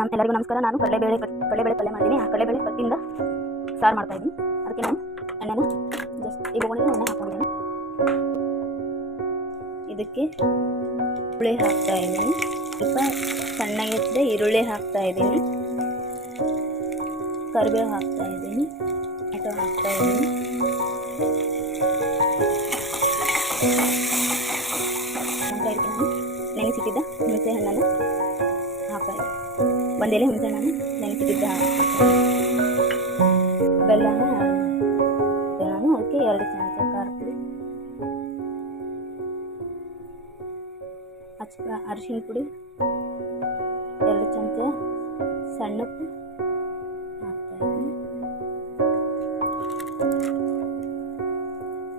ಎಲ್ಲರಿಗೂ ನಮಸ್ಕಾರ. ನಾನು ಕಡಲೆಬೇಳೆ ಪಲ್ಯ ಮಾಡಿದ್ದೀನಿ. ಆ ಕಡಲೆಬೇಳೆ ಕಟ್ಟಿಂದ ಸಾರು ಮಾಡ್ತಾ ಇದ್ದೀನಿ. ಅದಕ್ಕೆ ನಾನು ಎಣ್ಣೆನ ಜಸ್ಟ್ ಈ ಬೊಗಣಿಗೆ ಎಣ್ಣೆ ಹಾಕೊಂಡಿದ್ದೀನಿ. ಇದಕ್ಕೆ ಈರುಳ್ಳಿ ಹಾಕ್ತಾ ಇದ್ದೀನಿ. ಸ್ವಲ್ಪ ಸಣ್ಣಗೆ ಹೆಚ್ಚಿದ ಈರುಳ್ಳಿ ಹಾಕ್ತಾ ಇದ್ದೀನಿ. ಕರಿಬೇವು ಹಾಕ್ತಾ ಇದ್ದೀನಿ. ಟೊಮೆಟೊ ಹಾಕ್ತಾ ಇದ್ದೀನಿ. ನಂತರ ಇದಕ್ಕೆ ನಾನು ನೆನೆಸಿಟ್ಟಿದ್ದ ಹುಣಸೆ ಹಣ್ಣನ್ನು ಹಾಕ್ತಾ ಇದ್ದೀನಿ. ಒಂದೆಲೆ ಹುಣಸೆ ಹಣ್ಣನ್ನು ನೆನೆಸಿಟ್ಟಿದ್ದ ಬೆಲ್ಲನ ನಾನು ಅದಕ್ಕೆ 2 ಚಮಚ ಖಾರ ಪುಡಿ, ಅರಿಶಿನ ಪುಡಿ, 2 ಚಮಚ ಸಣ್ಣಪ್ಪು ಹಾಕ್ತಾ ಇದ್ದೀನಿ.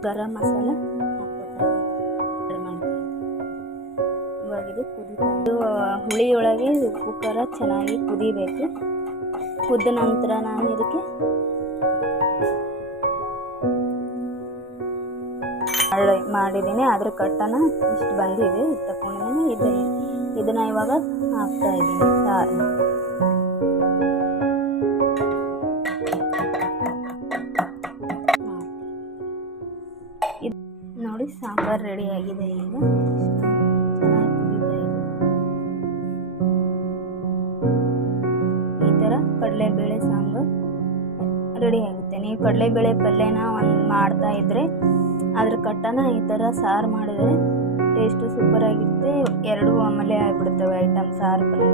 ಗರಂ ಮಸಾಲ ಹಾಕ್ತಾ ಇದ್ದೀನಿ. ಇವಾಗ ಇದು ಕುದಿದು ಹುಳಿಯೊಳಗೆ ಉಪ್ಪು ಖಾರ ಚೆನ್ನಾಗಿ ಕುದಿಬೇಕು. ಕುದ್ದ ನಂತರ ನಾನು ಇದಕ್ಕೆ ಮಾಡಿದ್ದೀನಿ. ಅದ್ರ ಕಟ್ಟನ ಇಷ್ಟು ಬಂದಿದೆ. ಇದು ತಗೊಂಡಿದ್ದೀನಿ. ಇದನ್ನ ಇವಾಗ ಹಾಕ್ತಾ ಇದ್ದೀನಿ ಸಾರು. ಇದು ನೋಡಿ ಸಾಂಬಾರು ರೆಡಿ ಆಗಿದೆ. ಈಗ ಈ ಥರ ಕಡಲೆಬೇಳೆ ಸಾಂಬಾರು ರೆಡಿ ಆಗುತ್ತೆ. ನೀವು ಕಡಲೆಬೇಳೆ ಪಲ್ಯನ ಮಾಡ್ತಾ ಇದ್ರೆ ಅದ್ರ ಕಟ್ಟನ ಈ ಥರ ಸಾರು ಮಾಡಿದರೆ ಟೇಸ್ಟು ಸೂಪರ್ ಆಗಿರುತ್ತೆ. 2 ಆಮೇಲೆ ಆಗಿಬಿಡ್ತವೆ ಐಟಮ್ ಸಾರು ಪಲ್ಯ.